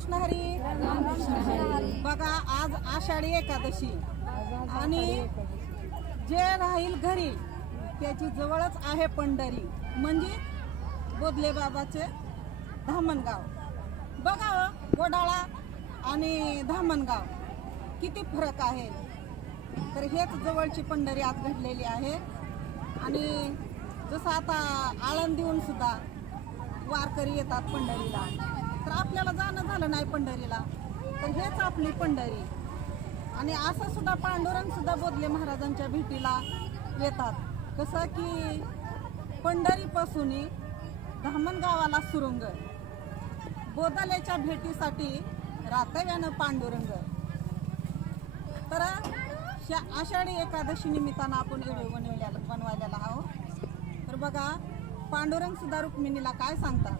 कृष्णहरी हरी बघा आज आषाढी एकादशी. आणि जे राहील घरी त्याची जवळच आहे पंढरी. म्हणजे बोधले बाबाचे धामणगाव. बघा हो, गोडाळा आणि धामणगाव. किती फरक आहे. तर हेच जवळची पंढरी आज घडलेली आहे. आणि जसं आता आळंदीहून सुद्धा वारकरी येतात पंढरीला. झालं नाही पंढरीला तर हेच आपली पंढरी. आणि असं सुद्धा पांडुरंग सुद्धा बोधले महाराजांच्या भेटीला येतात. कसं की पंढरीपासून धामण गावाला सुरुंग. बोधलेच्या भेटीसाठी रातव्यानं पांडुरंग. तर आषाढी एकादशी निमित्तानं आपण व्हिडिओ बनवलेला बनवायला आहोत. तर बघा पांडुरंग सुद्धा रुक्मिणीला काय सांगतात?